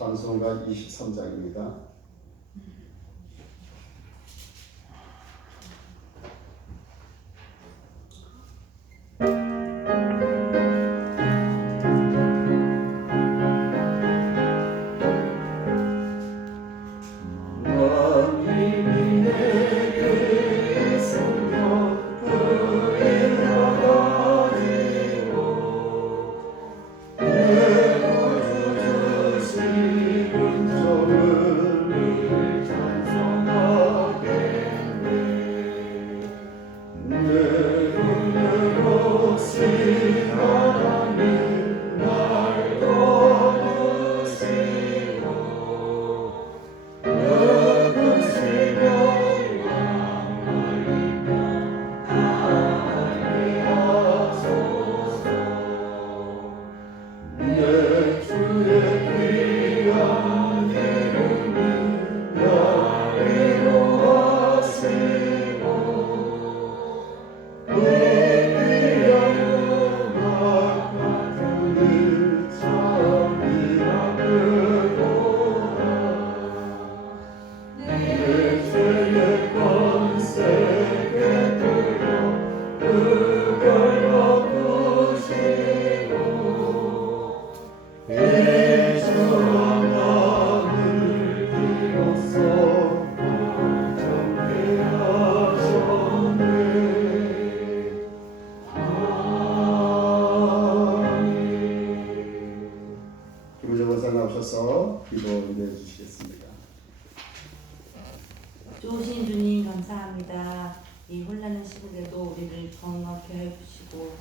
찬송가 23장입니다. 나오셔서 기도해 주시겠습니다. 좋으신 주님 감사합니다. 이 혼란한 시국에도 우리를 건강케 하여 주시고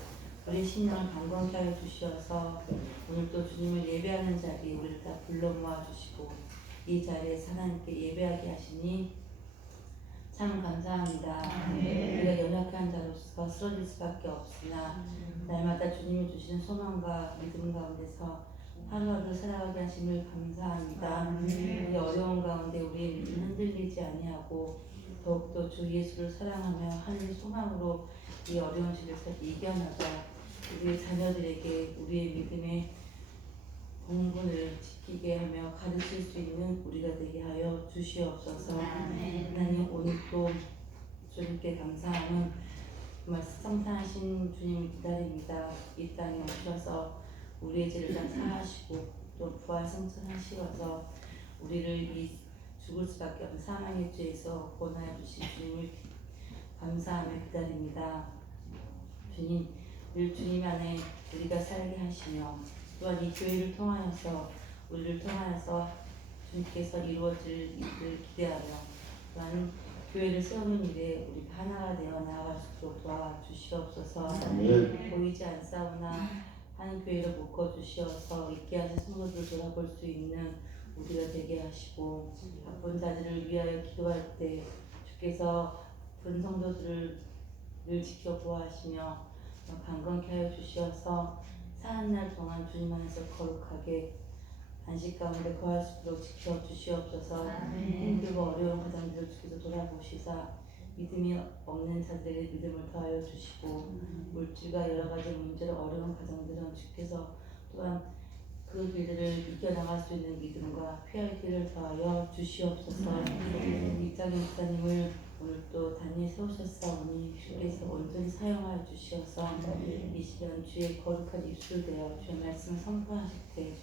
우리 심령을 강건케 하여 주시어서 오늘 또 주님을 예배하는 자리에 우리를 다 불러 모아 주시고 이 자리에 하나님께 예배하게 하시니 참 감사합니다. 우리가 연약한 자로서 쓰러질 수밖에 없으나 날마다 주님이 주시는 소망과 믿음 가운데서 하루하루 살아가게 하심을 감사합니다. 우리 어려운 가운데 우리의 믿음 흔들리지 아니하고 더욱더 주 예수를 사랑하며 하늘의 소망으로 이 어려운 시대에서 이겨나가 우리의 자녀들에게 우리의 믿음의 본분을 지키게 하며 가르칠 수 있는 우리가 되게 하여 주시옵소서. 하나님 오늘도 주님께 감사하는 성탄하신 주님을 기다립니다. 이 땅에 오셔서 우리의 죄를 다 사하시고 또 부활 승천하시어서 우리를 이 죽을 수밖에 없는 사망의 죄에서 구원하여 주신 주님을 감사하며 기다립니다. 주님, 늘 주님 안에 우리가 살게 하시며 또한 이 교회를 통하여서 우리를 통하여서 주님께서 이루어질 일을 기대하며 또한 교회를 세우는 일에 우리가 하나가 되어 나아갈 수 있도록 도와주시옵소서. 보이지 않사오나 한 교회를 묶어주시어서 있게 하신 성도들을 돌아볼 수 있는 우리가 되게 하시고 바쁜 자들을 위하여 기도할 때 주께서 본 성도들을 늘 지켜보아하시며 강건케 하여 주시어서 사는 날 동안 주님 안에서 거룩하게 안식 가운데 거할 수 있도록 지켜주시옵소서. 힘들고 어려운 가정들을 주께서 돌아보시사 믿음이 없는 자들에게 믿음을 더하여 주시고 물질과 여러 가지 문제로 어려운 가정들은 주께서 또한 그 길들을 이겨나갈 수 있는 믿음과 피할길을 더하여 주시옵소서. 이장인 목사님을 오늘 또 단위에 세우셨사오니 주께서 온전히 사용하여 주시어서 이 시간 주의 거룩한 입술 되어 주의 말씀을 선포하실 때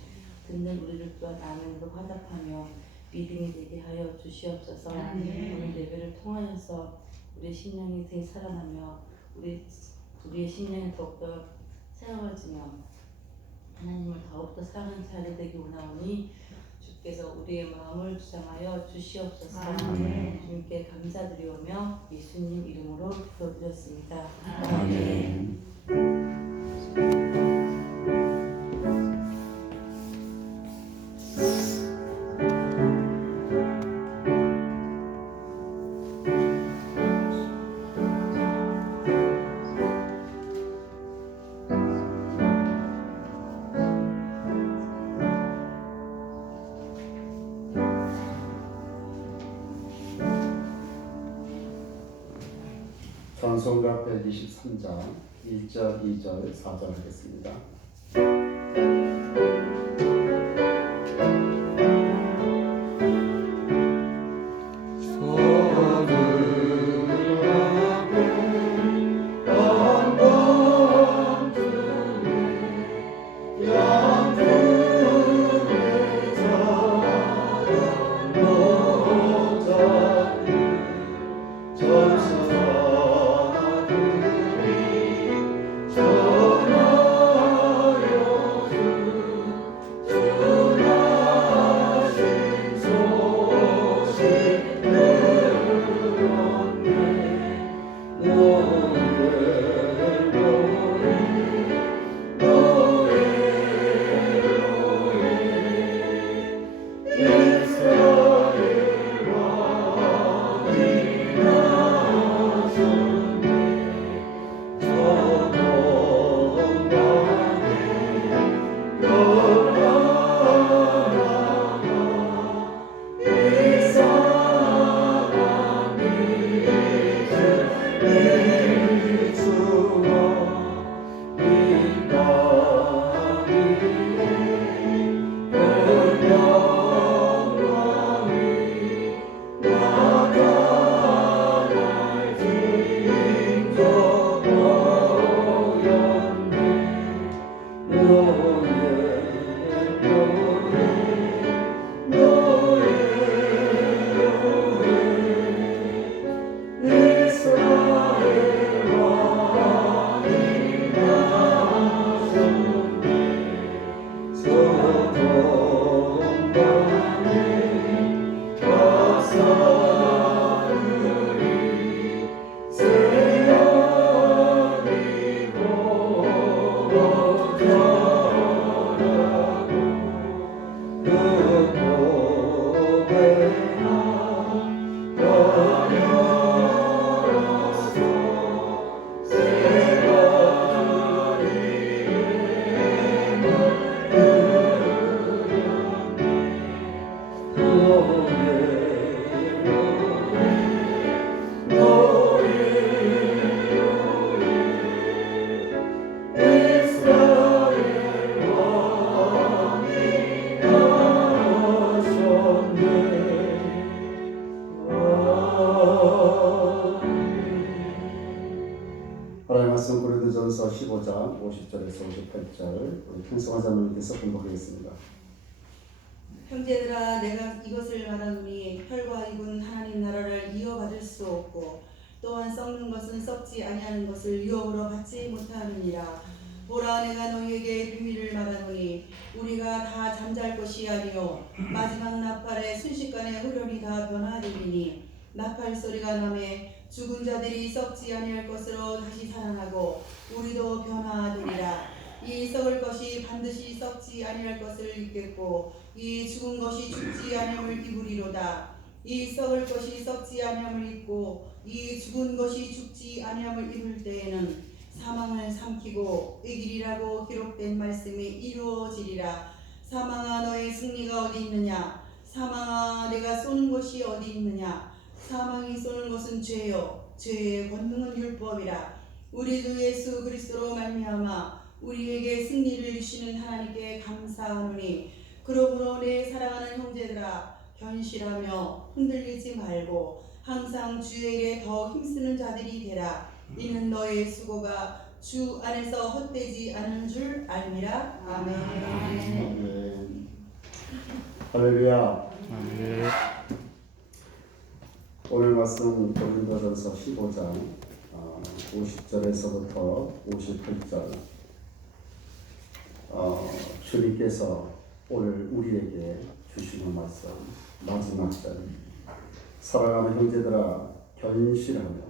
듣는 우리를 또한 아멘으로 화답하며 믿음이 되게 하여 주시옵소서. 오늘 예배를 통하여서 우리의 심령이 되살아나며 우리의 심령이 더욱더 새로워지며 하나님을 더욱더 사랑하는 자리 되기 원하오니 주께서 우리의 마음을 주장하여 주시옵소서. 아멘. 주님께 감사드리오며 예수님 이름으로 기도드렸습니다. 아멘. 찬송가 123장 1절, 2절, 4절 하겠습니다. 하나님 말씀 고린도전서 15장 50절에서 58절 우리 평성화 자매님께서 공부하겠습니다. 형제들아 내가 이것을 말하노니 혈과 육은 하나님 나라를 이어받을 수 없고 또한 썩는 것은 썩지 아니하는 것을 유업으로 받지 못하느니라. 보라 내가 너희에게 비밀을 말하노니 우리가 다 잠잘 것이 아니요 마지막 나팔에 순식간에 후련히 다 변화되리니 나팔 소리가 나매 죽은 자들이 썩지 아니할 것으로 다시 살아나고 우리도 변화되리라. 이 썩을 것이 반드시 썩지 아니할 것을 입겠고 이 죽은 것이 죽지 아니함을 입으리로다. 이 썩을 것이 썩지 아니함을 입고 이 죽은 것이 죽지 아니함을 입을 때에는 사망을 삼키고 이기리라고 기록된 말씀이 이루어지리라. 사망아 너의 승리가 어디 있느냐? 사망아 내가 쏘는 것이 어디 있느냐? 사망이 쏘는 것은 죄요 죄의 권능은 율법이라. 우리 주 예수 그리스도로 말미암아 우리에게 승리를 주시는 하나님께 감사하노니 그러므로 내 사랑하는 형제들아 견실하며 흔들리지 말고 항상 주의 일에 더 힘쓰는 자들이 되라. 이는 너의 수고가 주 안에서 헛되지 않은 줄 알미라. 아멘. 아멘. 할렐루야. 아멘. 오늘 말씀 고린도전서 15장 50절에서부터 58절 주님께서 오늘 우리에게 주시는 말씀, 마지막 절. 사랑하는 형제들아, 견실하며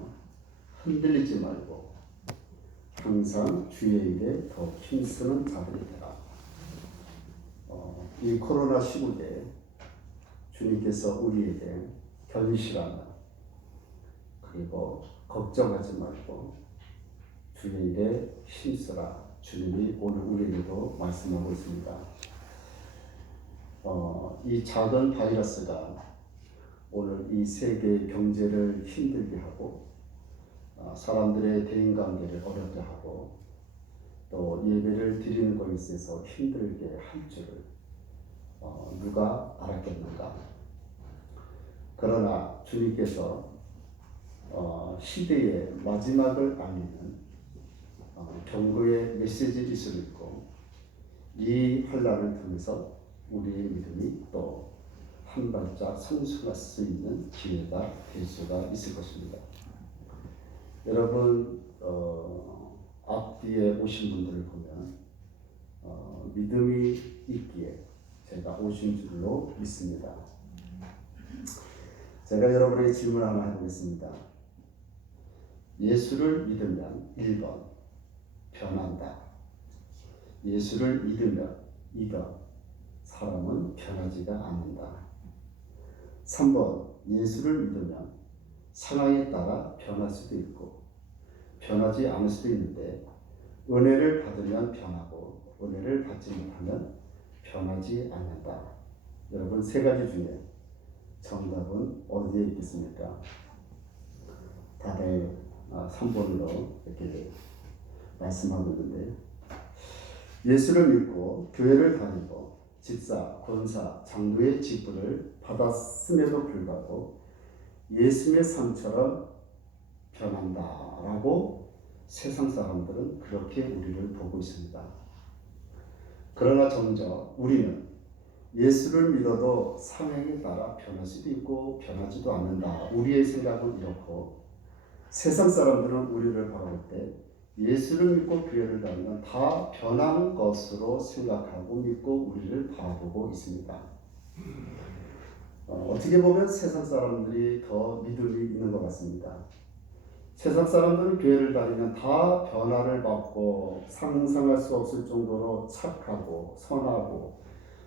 흔들리지 말고 항상 주의 일에 더 힘쓰는 자들이 되라. 이 코로나 시국에 주님께서 우리에게 견실하며 그리고 걱정하지 말고 주의 일에 힘쓰라. 주님이 오늘 우리에게도 말씀하고 있습니다. 이 작은 바이러스가 오늘 이 세계 경제를 힘들게 하고 사람들의 대인관계를 어렵게 하고 또 예배를 드리는 것에 있어서 힘들게 할 줄을 누가 알았겠는가. 그러나 주님께서 시대의 마지막을 알리는 경고의 메시지일 수도 있고 이 환난을 통해서 우리의 믿음이 또 한 발짝 성숙할 수 있는 기회가 될 수가 있을 것입니다. 여러분 앞뒤에 오신 분들을 보면 믿음이 있기에 제가 오신 줄로 믿습니다. 제가 여러분에게 질문 하나 해보겠습니다. 예수를 믿으면 1번 변한다. 예수를 믿으면 2번 사람은 변하지가 않는다. 3번 예수를 믿으면 상황에 따라 변할 수도 있고 변하지 않을 수도 있는데 은혜를 받으면 변하고 은혜를 받지 못하면 변하지 않는다. 여러분 세 가지 중에 정답은 어디에 있겠습니까? 다들 3번으로 이렇게 말씀하고 있는데 예수를 믿고 교회를 다니고 집사, 권사, 장로의 직분을 받았음에도 불구하고 예수의 삶처럼 변한다라고 세상 사람들은 그렇게 우리를 보고 있습니다. 그러나 정작 우리는 예수를 믿어도 상황에 따라 변할 수도 있고 변하지도 않는다. 우리의 생각은 이렇고 세상 사람들은 우리를 바라볼 때 예수를 믿고 교회를 다니면 다 변한 것으로 생각하고 믿고 우리를 바라보고 있습니다. 어떻게 보면 세상 사람들이 더 믿음이 있는 것 같습니다. 세상 사람들은 교회를 다니면 다 변화를 받고 상상할 수 없을 정도로 착하고 선하고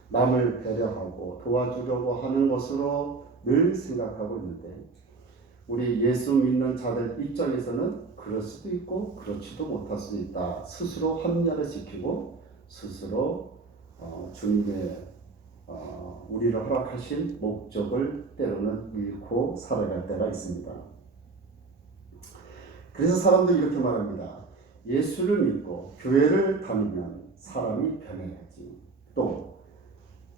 남을 배려하고 도와주려고 하는 것으로 늘 생각하고 있는데 우리 예수 믿는 자들 입장에서는 그럴 수도 있고 그렇지도 못할 수도 있다. 스스로 합리화를 지키고 스스로 주님의 우리를 허락하신 목적을 때로는 잃고 살아갈 때가 있습니다. 그래서 사람들이 이렇게 말합니다. 예수를 믿고 교회를 다니면 사람이 변해야지. 또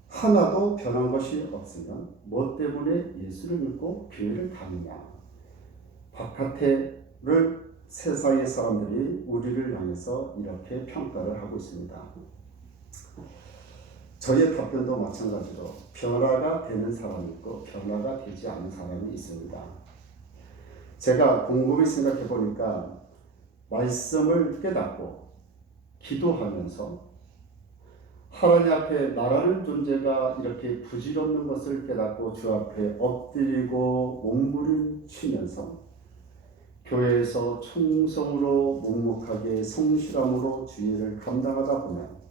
하나도 변한 것이 없으면 뭐 때문에 예수를 믿고 교회를 다니냐. 바깥에를 세상의 사람들이 우리를 향해서 이렇게 평가를 하고 있습니다. 저의 답변도 마찬가지로 변화가 되는 사람이 있고 변화가 되지 않는 사람이 있습니다. 제가 곰곰이 생각해 보니까 말씀을 깨닫고 기도하면서 하나님 앞에 나라는 존재가 이렇게 부질없는 것을 깨닫고 주 앞에 엎드리고 몸부림치면서 교회에서 충성으로 묵묵하게 성실함으로 주의를 감당하다 보면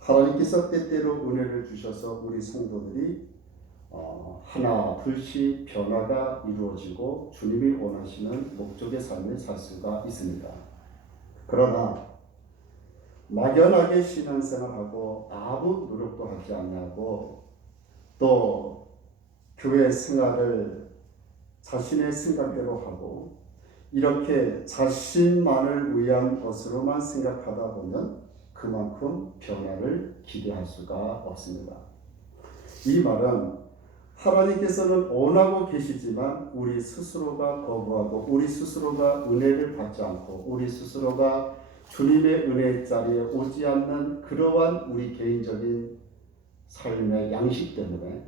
하나님께서 때때로 은혜를 주셔서 우리 성도들이 하나 둘씩 변화가 이루어지고 주님이 원하시는 목적의 삶을 살 수가 있습니다. 그러나 막연하게 신앙생활하고 아무 노력도 하지 않냐고 또 교회 생활을 자신의 생각대로 하고 이렇게 자신만을 위한 것으로만 생각하다 보면 그만큼 변화를 기대할 수가 없습니다. 이 말은 하나님께서는 원하고 계시지만 우리 스스로가 거부하고 우리 스스로가 은혜를 받지 않고 우리 스스로가 주님의 은혜의 자리에 오지 않는 그러한 우리 개인적인 삶의 양식 때문에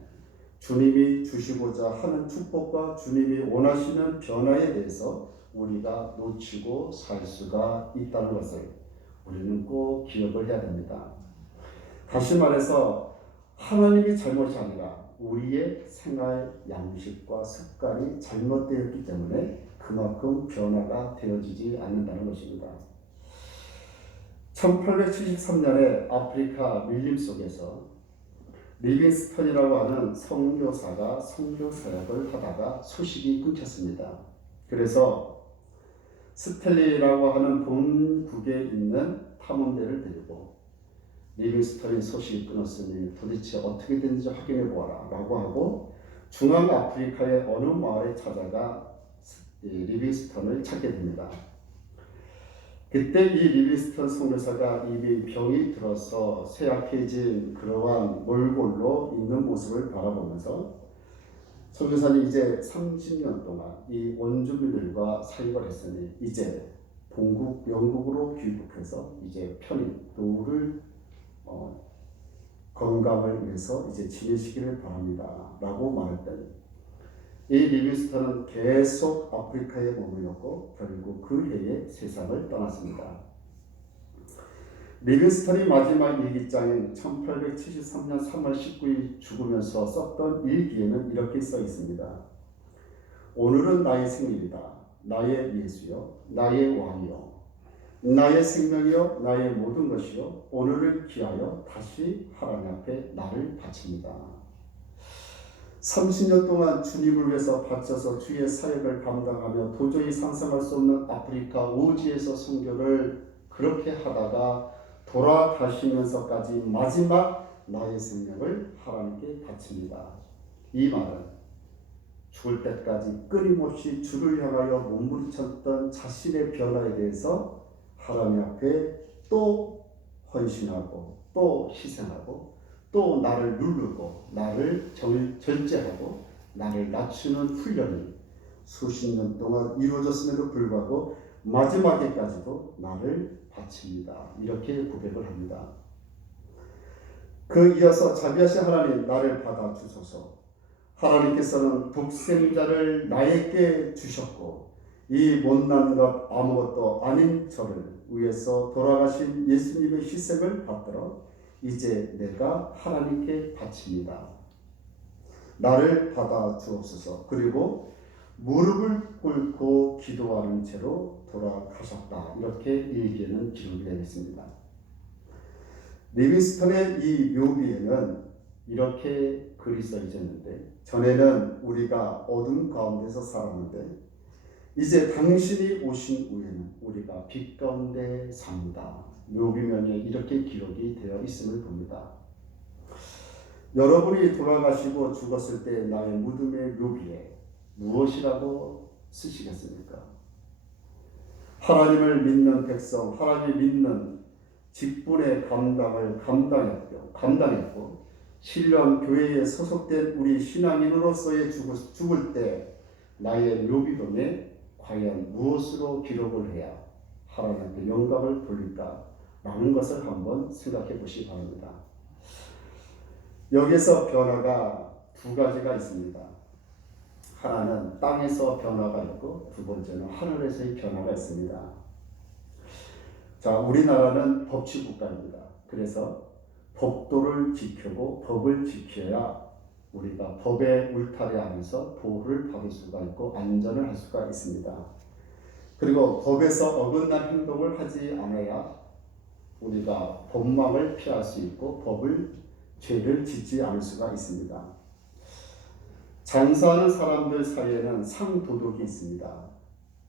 주님이 주시고자 하는 축복과 주님이 원하시는 변화에 대해서 우리가 놓치고 살 수가 있다는 것을 우리는 꼭 기억을 해야 됩니다. 다시 말해서 하나님의 잘못이 아니라 우리의 생활 양식과 습관이 잘못되었기 때문에 그만큼 변화가 되어지지 않는다는 것입니다. 1873년에 아프리카 밀림 속에서 리빙스턴이라고 하는 선교사가 선교 사역을 하다가 소식이 끊겼습니다. 그래서 스탠리라고 하는 본국에 있는 탐험대를 데리고 리빙스턴의 소식이 끊었으니 도대체 어떻게 됐는지 확인해 보아라 라고 하고 중앙아프리카의 어느 마을에 찾아가 리빙스턴을 찾게 됩니다. 그때 이 리빙스턴 선교사가 입에 병이 들어서 쇠약해진 그러한 몰골로 있는 모습을 바라보면서 선교사는 이제 30년 동안 이 원주민들과 사역을 했으니 이제 본국 영국으로 귀국해서 이제 편히 노후를 건강을 위해서 이제 지내시기를 바랍니다 라고 말했더니 이 리빙스턴은 계속 아프리카에 머물렀고 결국 그 해에 세상을 떠났습니다. 리빙스턴이 마지막 일기장인 1873년 3월 19일 죽으면서 썼던 일기에는 이렇게 써 있습니다. 오늘은 나의 생일이다. 나의 예수여, 나의 왕이여, 나의 생명이여, 나의 모든 것이여, 오늘을 기하여 다시 하나님 앞에 나를 바칩니다. 30년 동안 주님을 위해서 바쳐서 주의 사역을 감당하며 도저히 상상할 수 없는 아프리카 오지에서 선교를 그렇게 하다가 돌아가시면서까지 마지막 나의 생명을 하나님께 바칩니다. 이 말은 죽을 때까지 끊임없이 주를 향하여 몸부림쳤던 자신의 변화에 대해서 하나님 앞에 또 헌신하고 또 희생하고 또 나를 누르고 나를 절제하고 나를 낮추는 훈련이 수십 년 동안 이루어졌음에도 불구하고 마지막에까지도 나를 바칩니다. 이렇게 고백을 합니다. 그 이어서 자비하신 하나님 나를 받아주소서. 하나님께서는 독생자를 나에게 주셨고 이 못난 것 아무것도 아닌 저를 위해서 돌아가신 예수님의 희생을 받들어 이제 내가 하나님께 바칩니다. 나를 받아 주옵소서. 그리고 무릎을 꿇고 기도하는 채로 돌아가셨다. 이렇게 일기에는 기록이 되어 있습니다. 리빙스턴의 이 묘비에는 이렇게 글이 써 있었는데 전에는 우리가 어둠 가운데서 살았는데 이제 당신이 오신 후에는 우리가 빛 가운데 삽니다. 묘비면에 이렇게 기록이 되어 있음을 봅니다. 여러분이 돌아가시고 죽었을 때 나의 무덤의 묘비에 무엇이라고 쓰시겠습니까? 하나님을 믿는 백성, 하나님을 믿는 직분의 감당을 감당했고 신령 교회에 소속된 우리 신앙인으로서의 죽을 때 나의 묘비돔에 과연 무엇으로 기록을 해야 하나님께 영광을 돌릴까? 라는 것을 한번 생각해 보시기 바랍니다. 여기서 변화가 두 가지가 있습니다. 하나는 땅에서 변화가 있고 두 번째는 하늘에서의 변화가 있습니다. 자, 우리나라는 법치 국가입니다. 그래서 법도를 지키고 법을 지켜야 우리가 법의 울타리 안에서 보호를 받을 수가 있고 안전을 할 수가 있습니다. 그리고 법에서 어긋난 행동을 하지 않아야 우리가 법망을 피할 수 있고 죄를 짓지 않을 수가 있습니다. 장사하는 사람들 사이에는 상도덕이 있습니다.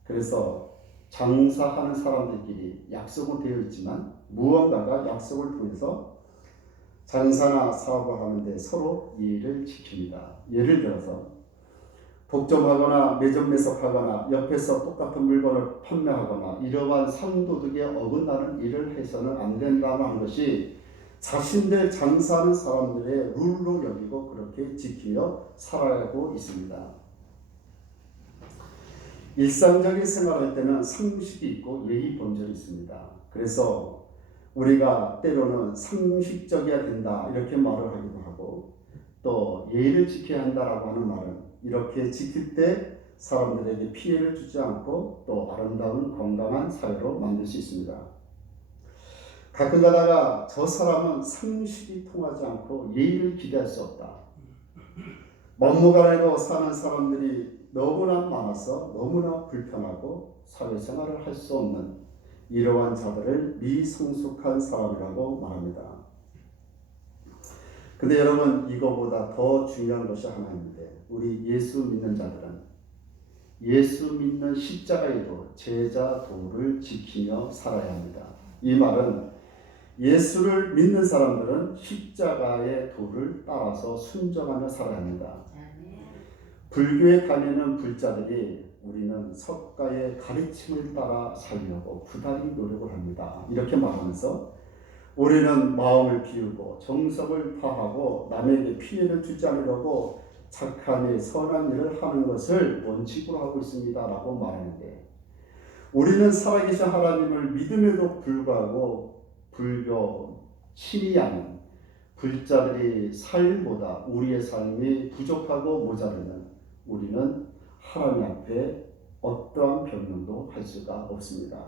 그래서 장사하는 사람들끼리 약속은 되어 있지만 무언가가 약속을 통해서 장사나 사업을 하는데 서로 예의를 지킵니다. 예를 들어서 독점하거나 매점 매석하거나 옆에서 똑같은 물건을 판매하거나 이러한 상도덕에 어긋나는 일을 해서는 안 된다는 것이 자신들 장사하는 사람들의 룰로 여기고 그렇게 지키며 살아가고 있습니다. 일상적인 생활할 때는 상식이 있고 예의 범절이 있습니다. 그래서 우리가 때로는 상식적이어야 된다 이렇게 말을 하기도 하고 또 예의를 지켜야 한다라고 하는 말은 이렇게 지킬 때 사람들에게 피해를 주지 않고 또 아름다운 건강한 사회로 만들 수 있습니다. 가끔 가다가 저 사람은 상식이 통하지 않고 예의를 기대할 수 없다. 막무가내로 사는 사람들이 너무나 많아서 너무나 불편하고 사회생활을 할 수 없는 이러한 자들을 미성숙한 사람이라고 말합니다. 근데 여러분, 이거보다 더 중요한 것이 하나 있는데, 우리 예수 믿는 자들은 예수 믿는 십자가의 도, 제자 도를 지키며 살아야 합니다. 이 말은 예수를 믿는 사람들은 십자가의 도를 따라서 순종하며 살아야 합니다. 불교에 다니는 불자들이 우리는 석가의 가르침을 따라 살려고 부단히 노력을 합니다. 이렇게 말하면서 우리는 마음을 비우고 정성을 다하고 남에게 피해를 주지 않으려고 착한 일, 선한 일을 하는 것을 원칙으로 하고 있습니다. 라고 말하는데, 우리는 살아계신 하나님을 믿음에도 불구하고 불교 신이 아닌 불자들이 삶보다 우리의 삶이 부족하고 모자르면 우리는 하나님 앞에 어떠한 변명도 할 수가 없습니다.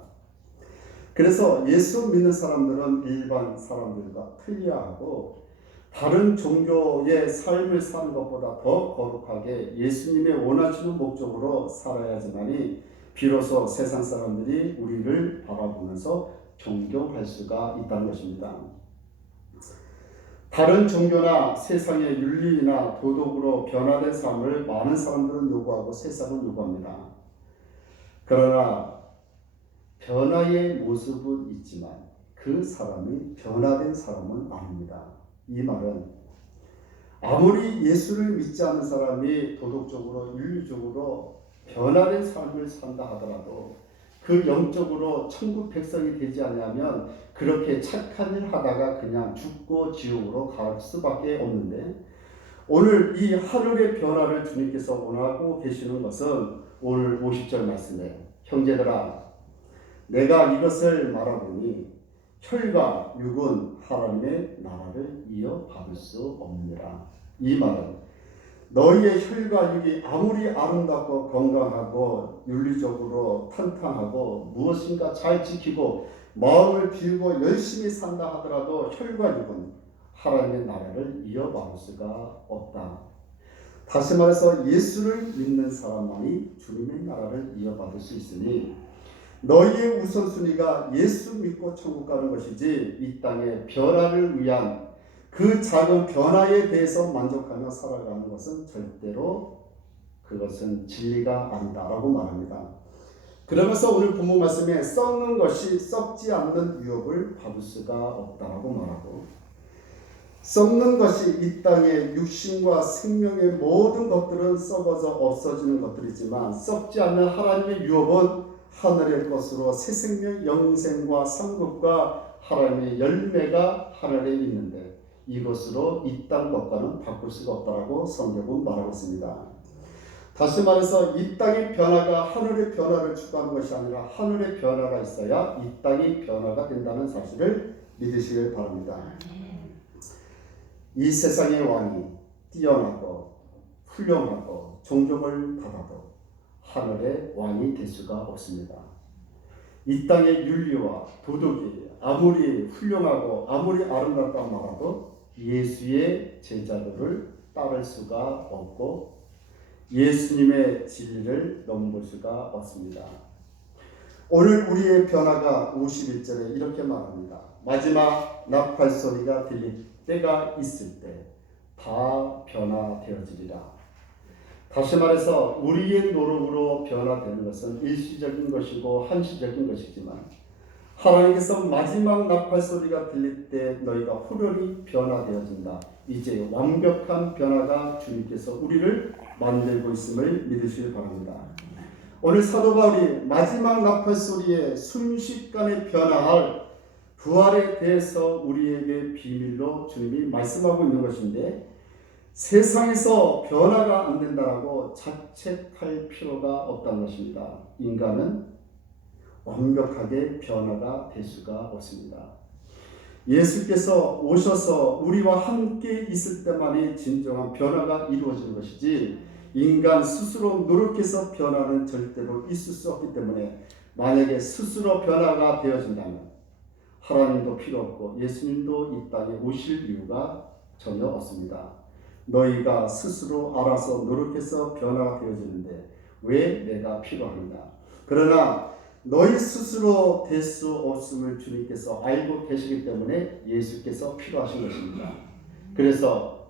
그래서 예수 믿는 사람들은 일반 사람들과 틀려하고 다른 종교의 삶을 사는 것보다 더 거룩하게 예수님의 원하시는 목적으로 살아야지만이 비로소 세상 사람들이 우리를 바라보면서 존경할 수가 있다는 것입니다. 다른 종교나 세상의 윤리나 도덕으로 변화된 삶을 많은 사람들은 요구하고 세상은 요구합니다. 그러나 변화의 모습은 있지만 그 사람이 변화된 사람은 아닙니다. 이 말은 아무리 예수를 믿지 않는 사람이 도덕적으로 윤리적으로 변화된 삶을 산다 하더라도 그 영적으로 천국 백성이 되지 않으면 그렇게 착한 일 하다가 그냥 죽고 지옥으로 갈 수밖에 없는데, 오늘 이 하늘의 변화를 주님께서 원하고 계시는 것은 오늘 50절 말씀에 형제들아 내가 이것을 말하보니 혈과 육은 하나님의 나라를 이어받을 수 없느니라. 이 말은 너희의 혈과 육이 아무리 아름답고 건강하고 윤리적으로 탄탄하고 무엇인가 잘 지키고 마음을 비우고 열심히 산다 하더라도 혈과 육은 하나님의 나라를 이어받을 수가 없다. 다시 말해서 예수를 믿는 사람만이 주님의 나라를 이어받을 수 있으니 너희의 우선순위가 예수 믿고 천국 가는 것이지 이 땅의 변화를 위한 그 작은 변화에 대해서 만족하며 살아가는 것은 절대로 그것은 진리가 아니다라고 말합니다. 그러면서 오늘 본문 말씀에 썩는 것이 썩지 않는 유업을 받을 수가 없다라고 말하고, 썩는 것이 이 땅의 육신과 생명의 모든 것들은 썩어서 없어지는 것들이지만 썩지 않는 하나님의 유업은 하늘의 것으로 새 생명, 영생과 상급과 하나님의 열매가 하늘에 있는데 이것으로 이 땅 것과는 바꿀 수가 없다라고 성경은 말하고 있습니다. 다시 말해서 이 땅의 변화가 하늘의 변화를 추구하는 것이 아니라 하늘의 변화가 있어야 이 땅이 변화가 된다는 사실을 믿으시길 바랍니다. 이 세상의 왕이 뛰어나고 훌륭하고 존경을 받아도 하늘의 왕이 될 수가 없습니다. 이 땅의 윤리와 도덕이 아무리 훌륭하고 아무리 아름답다 말아도 예수의 제자들을 따를 수가 없고 예수님의 진리를 넘볼 수가 없습니다. 오늘 우리의 변화가 51절에 이렇게 말합니다. 마지막 나팔 소리가 들릴 때가 있을 때 다 변화되어지리라. 다시 말해서 우리의 노력으로 변화되는 것은 일시적인 것이고 한시적인 것이지만 하나님께서 마지막 나팔 소리가 들릴 때 너희가 후련히 변화되어진다. 이제 완벽한 변화가 주님께서 우리를 만들고 있음을 믿으시길 바랍니다. 오늘 사도 바울이 마지막 나팔 소리에 순식간에 변화할 부활에 대해서 우리에게 비밀로 주님이 말씀하고 있는 것인데, 세상에서 변화가 안 된다라고 자책할 필요가 없다는 것입니다. 인간은 완벽하게 변화가 될 수가 없습니다. 예수께서 오셔서 우리와 함께 있을 때만이 진정한 변화가 이루어지는 것이지 인간 스스로 노력해서 변화는 절대로 있을 수 없기 때문에 만약에 스스로 변화가 되어진다면 하나님도 필요 없고 예수님도 이 땅에 오실 이유가 전혀 없습니다. 너희가 스스로 알아서 노력해서 변화가 되어지는데 왜 내가 필요합니다. 그러나 너희 스스로 될 수 없음을 주님께서 알고 계시기 때문에 예수께서 필요하신 것입니다. 그래서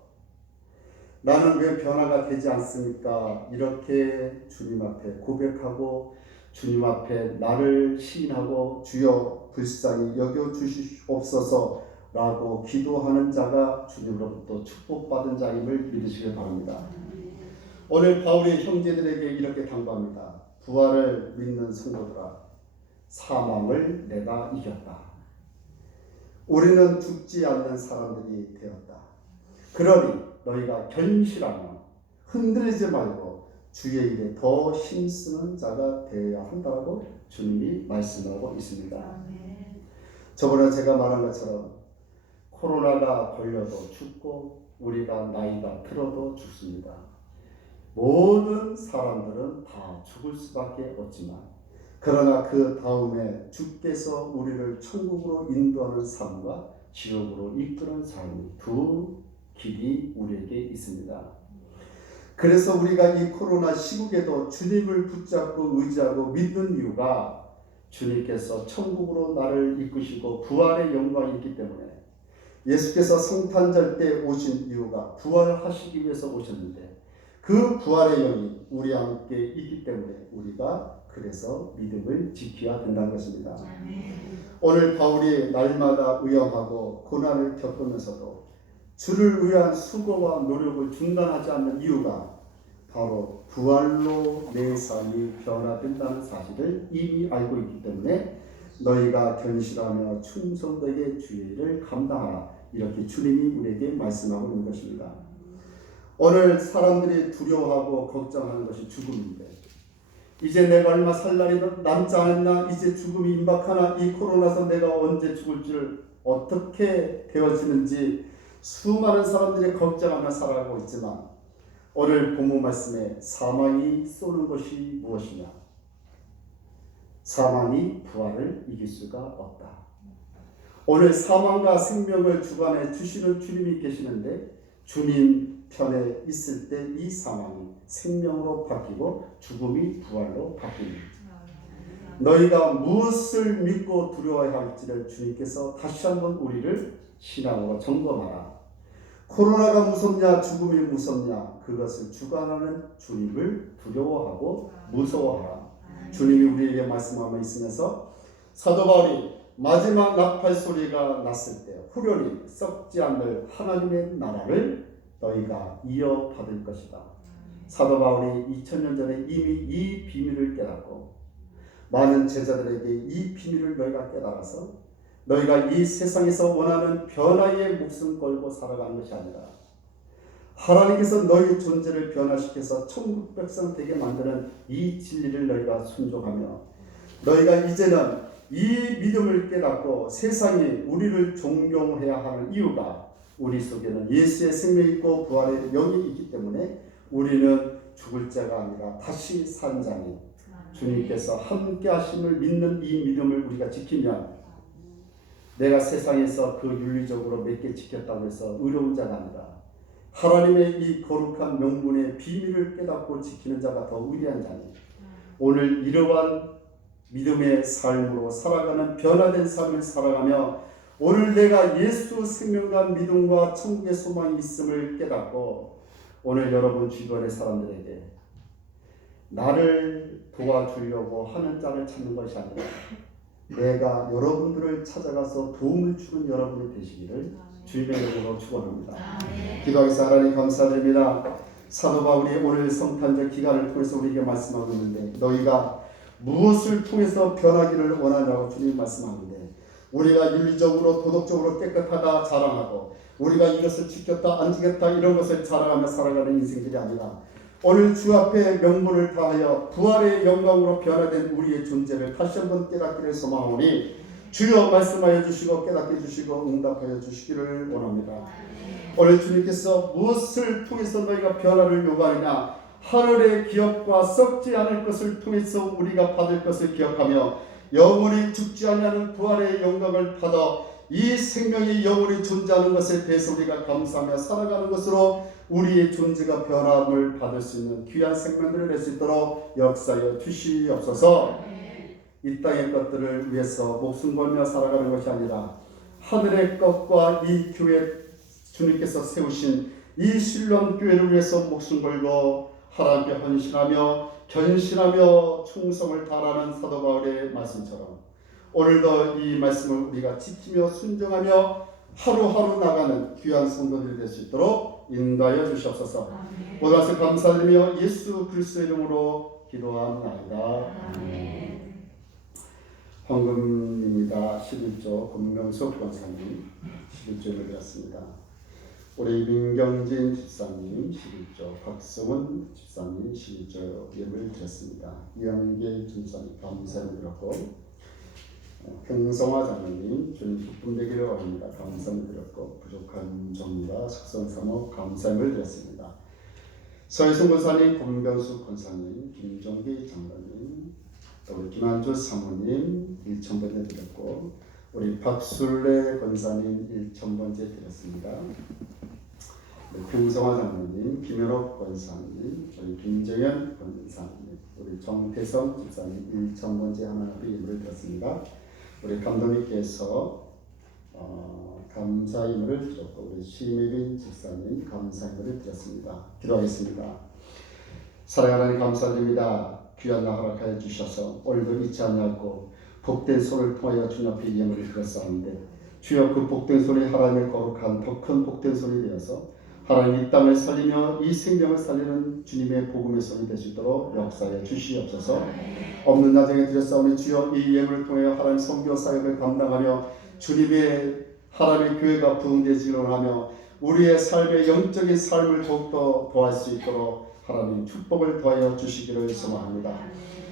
나는 왜 변화가 되지 않습니까? 이렇게 주님 앞에 고백하고 주님 앞에 나를 시인하고 주여 불쌍히 여겨 주시옵소서 라고 기도하는 자가 주님으로부터 축복받은 자임을 믿으시길 바랍니다. 오늘 바울이 형제들에게 이렇게 당부합니다. 부활을 믿는 성도들아, 사망을 내가 이겼다. 우리는 죽지 않는 사람들이 되었다. 그러니 너희가 견실하며 흔들리지 말고 주의 일에 더 힘쓰는 자가 되어야 한다고 주님이 말씀하고 있습니다. 저번에 제가 말한 것처럼 코로나가 걸려도 죽고 우리가 나이가 들어도 죽습니다. 모든 사람들은 다 죽을 수밖에 없지만 그러나 그 다음에 주께서 우리를 천국으로 인도하는 삶과 지옥으로 이끄는 삶이 두 길이 우리에게 있습니다. 그래서 우리가 이 코로나 시국에도 주님을 붙잡고 의지하고 믿는 이유가 주님께서 천국으로 나를 이끄시고 부활의 영광이 있기 때문에 예수께서 성탄절 때 오신 이유가 부활하시기 위해서 오셨는데 그 부활의 영이 우리와 함께 있기 때문에 우리가 그래서 믿음을 지켜야 된다는 것입니다. 오늘 바울이 날마다 위험하고 고난을 겪으면서도 주를 위한 수고와 노력을 중단하지 않는 이유가 바로 부활로 내 삶이 변화된다는 사실을 이미 알고 있기 때문에 너희가 견실하며 충성되게 주의 일을 감당하라, 이렇게 주님이 우리에게 말씀하고 있는 것입니다. 오늘 사람들이 두려워하고 걱정하는 것이 죽음인데 이제 내가 얼마 살 날이 남지 않았나, 이제 죽음이 임박하나, 이 코로나서 내가 언제 죽을지를 어떻게 되어지는지 수많은 사람들이 걱정하며 살아가고 있지만 오늘 본문 말씀에 사망이 쏘는 것이 무엇이냐? 사망이 부활을 이길 수가 없다. 오늘 사망과 생명을 주관해 주시는 주님이 계시는데 주님 편에 있을 때 이 사망이 생명으로 바뀌고 죽음이 부활로 바뀝니다. 너희가 무엇을 믿고 두려워해야 할지를 주님께서 다시 한번 우리를 신앙으로 점검하라. 코로나가 무섭냐 죽음이 무섭냐, 그것을 주관하는 주님을 두려워하고 무서워하라. 주님이 우리에게 말씀하고 있으면서 사도 바울이 마지막 나팔 소리가 났을 때 후련히 썩지 않을 하나님의 나라를 너희가 이어받을 것이다. 사도 바울이 2000년 전에 이미 이 비밀을 깨닫고 많은 제자들에게 이 비밀을 너희가 깨달아서 너희가 이 세상에서 원하는 변화의 목숨 걸고 살아가는 것이 아니라 하나님께서 너희 존재를 변화시켜서 천국 백성 되게 만드는 이 진리를 너희가 순종하며 너희가 이제는 이 믿음을 깨닫고 세상이 우리를 존경해야 하는 이유가 우리 속에는 예수의 생명이 있고 부활의 영이 있기 때문에 우리는 죽을 자가 아니라 다시 산 자니 주님께서 함께 하심을 믿는 이 믿음을 우리가 지키면 내가 세상에서 그 윤리적으로 몇 개 지켰다고 해서 의로운 자가 아니라 하나님의 이 거룩한 명분의 비밀을 깨닫고 지키는 자가 더 위대한 자니 오늘 이러한 믿음의 삶으로 살아가는 변화된 삶을 살아가며 오늘 내가 예수 생명과 믿음과 천국의 소망이 있음을 깨닫고 오늘 여러분 주변의 사람들에게 나를 도와주려고 하는 자를 찾는 것이 아니라 내가 여러분들을 찾아가서 도움을 주는 여러분이 되시기를 주님의 이름으로 축원합니다. 기도하겠습니다. 하나님 감사드립니다. 사도 바울이 오늘 성탄절 기간을 통해서 우리에게 말씀하고 있는데 너희가 무엇을 통해서 변하기를 원하냐고 주님 말씀하는데 우리가 윤리적으로 도덕적으로 깨끗하다 자랑하고 우리가 이것을 지켰다 안 지켰다 이런 것을 자랑하며 살아가는 인생들이 아니라 오늘 주 앞에 명분을 다하여 부활의 영광으로 변화된 우리의 존재를 다시 한번 깨닫기를 소망하오니 주여 말씀하여 주시고 깨닫게 해주시고 응답하여 주시기를 원합니다. 오늘 주님께서 무엇을 통해서 너희가 변화를 요구하느냐, 하늘의 기업과 썩지 않을 것을 통해서 우리가 받을 것을 기억하며 영원히 죽지 아니하는 부활의 영광을 받아 이 생명이 영원히 존재하는 것에 대해서 우리가 감사하며 살아가는 것으로 우리의 존재가 변함을 받을 수 있는 귀한 생명들을 낼 수 있도록 역사하여 주시옵소서. 이 땅의 것들을 위해서 목숨 걸며 살아가는 것이 아니라 하늘의 것과 이 교회 주님께서 세우신 이 신령 교회를 위해서 목숨 걸고 하나님께 헌신하며 견신하며 충성을 다하는 사도 바울의 말씀처럼 오늘도 이 말씀을 우리가 지키며 순종하며 하루하루 나가는 귀한 성도들이 될 수 있도록 인도하여 주시옵소서. 모든 것을 감사드리며 예수 그리스도의 이름으로 기도합니다. 헌금입니다. 11조 권명숙 권사님 11조를 드렸습니다. 우리 민경진 집사님 11조, 박성훈 집사님 11조 예물을 드렸습니다. 이영길 집사님 감사를 드렸고 평성화 장로님 주님 기쁨 되기를 원합니다. 감사를 드렸고 부족한 종과 숙성사목 감사를 드렸습니다. 서희순 권사님, 권병수 권사님, 김종기 장로님, 또 우리 김한주 사모님 1,000번째 드렸고 우리 박술래 권사님 1,000번째 드렸습니다. 평성화 장로님, 김현옥 권사님, 우리 김정현 권사님, 우리 정태성 집사님 1,000번째 하나님의 예물을 드렸습니다. 우리 감독님께서 감사 예물을 드렸고 우리 심혜빈 집사님 감사 예물을 드렸습니다. 기도하겠습니다. 사랑하는 하나님 감사드립니다. 귀한 날 허락하여 주셔서 오늘도 잊지 않고 복된 손을 통하여 주님 앞에 예물을 드렸사옵는데 주여 그 복된 손이 하나님의 거룩한 더 큰 복된 손이 되어서 하나님 이 땅을 살리며 이 생명을 살리는 주님의 복음의 손이 될 수 있도록 역사해 주시옵소서. 없는 나중에 드렸사오니 주여 이 예물을 통해 하나님 선교 사역을 감당하며 주님의 하나님의 교회가 부흥되지를 원하며 우리의 삶의 영적인 삶을 더욱더 더할 수 있도록 하나님 축복을 더하여 주시기를 소망합니다.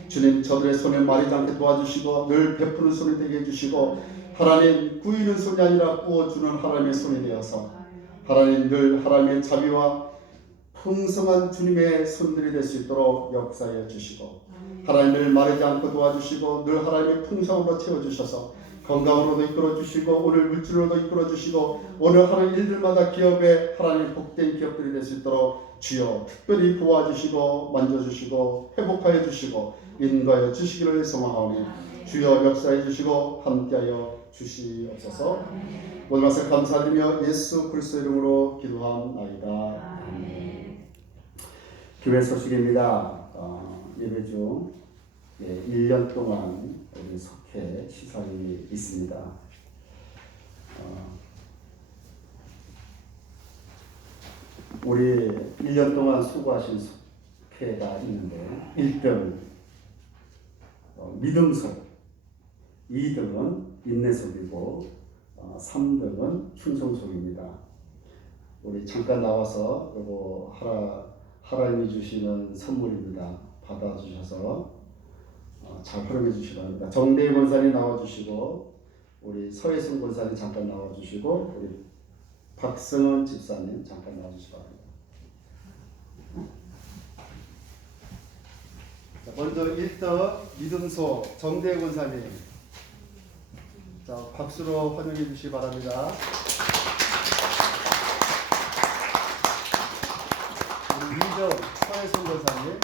주님 저들의 손에 마르지 않게 도와주시고 늘 베푸는 손이 되게 해주시고 하나님 꾸이는 손이 아니라 꾸어주는 하나님의 손이 되어서 하나님 늘 하나님의 자비와 풍성한 주님의 손들이 될 수 있도록 역사해 주시고 하나님 늘 마르지 않고 도와주시고 늘 하나님의 풍성으로 채워주셔서 건강으로도 이끌어주시고 오늘 물질로도 이끌어주시고 오늘 하는 일들마다 기업에 하나님 복된 기업들이 될 수 있도록 주여 특별히 도와주시고 만져주시고 회복하여 주시고 인도하여 주시기를 소망하오니 주여 역사해 주시고 함께하여 주시옵소서. 모든 것을 감사드리며 예수 그리스도 이름으로 기도합나이다. 교회 소식입니다. 예배 중 1년 동안 우리 속회 시설이 있습니다. 우리 1년 동안 수고하신 속회가 있는데 1등 믿음속, 2등은 인내속이고 3등은 충성속입니다. 우리 잠깐 나와서 이거 하나님이 주시는 선물입니다. 받아주셔서 잘 활용해 주시기 바랍니다. 정대희 권사님 나와주시고 우리 서혜순 권사님 잠깐 나와주시고 우리 박성원 집사님 잠깐 나와주시기 바랍니다. 자, 먼저 1등 믿음소 정대희 권사님 자, 박수로 환영해 주시기 바랍니다. 우리 2등 서혜순 권사님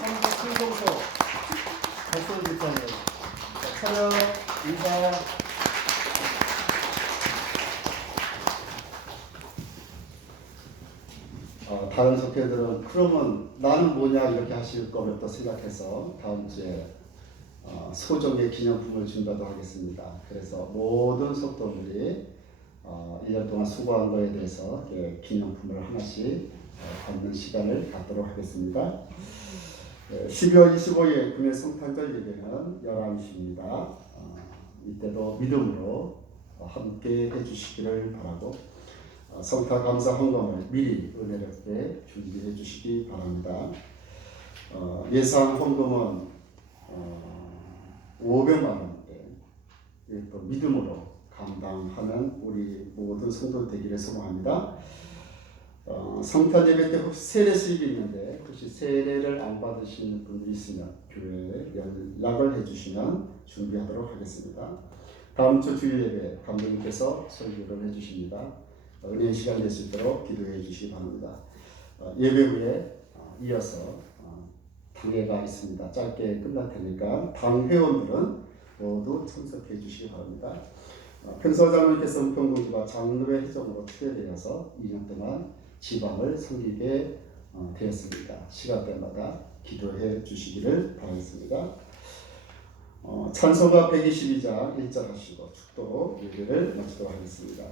성도 충성소 박수원 집사님 촬영 인사. 다른 속회들은 그러면 나는 뭐냐 이렇게 하실 거를 또 생각해서 다음 주에 소정의 기념품을 준다고 하겠습니다. 그래서 모든 속도들이 1년 동안 수고한 거에 대해서 기념품을 하나씩 받는 시간을 갖도록 하겠습니다. 12월 25일 금요 성탄절 예배는 11시입니다. 이때도 믿음으로 함께 해주시기를 바라고 성탄 감사 헌금을 미리 은혜롭게 준비해 주시기 바랍니다. 예상 헌금은 500만 원대 또 믿음으로 감당하는 우리 모든 성도 되기를 소망합니다. 성탄 예배 때 혹시 세례 수입이 있는데 혹시 세례를 안 받으시는 분들이 있으면 교회에 연락을 해주시면 준비하도록 하겠습니다. 다음 주 주일 예배 감독님께서 설교를 해주십니다. 은혜의 시간 될 수 있도록 기도해 주시기 바랍니다. 예배 후에 이어서 당회가 있습니다. 짧게 끝날 테니까 당 회원들은 모두 참석해 주시기 바랍니다. 평소장로님께서 은평공주가 장로회 회장으로 추대되어서 2년 동안 지방을 섬기게 되었습니다. 시간대마다 기도해 주시기를 바라겠습니다. 찬송가 122장 1절 하시고 축도로 예배를 마치도록 하겠습니다.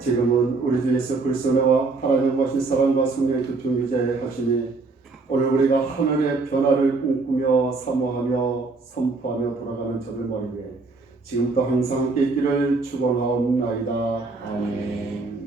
지금은 우리 주 예수 그리스도와 하나님 보신 사랑과 성령의 교통 유지하시니 오늘 우리가 하늘의 변화를 꿈꾸며 사모하며 선포하며 돌아가는 저들 머리 위에 지금부터 항상 함께 있기를 축원하옵나이다. 아멘.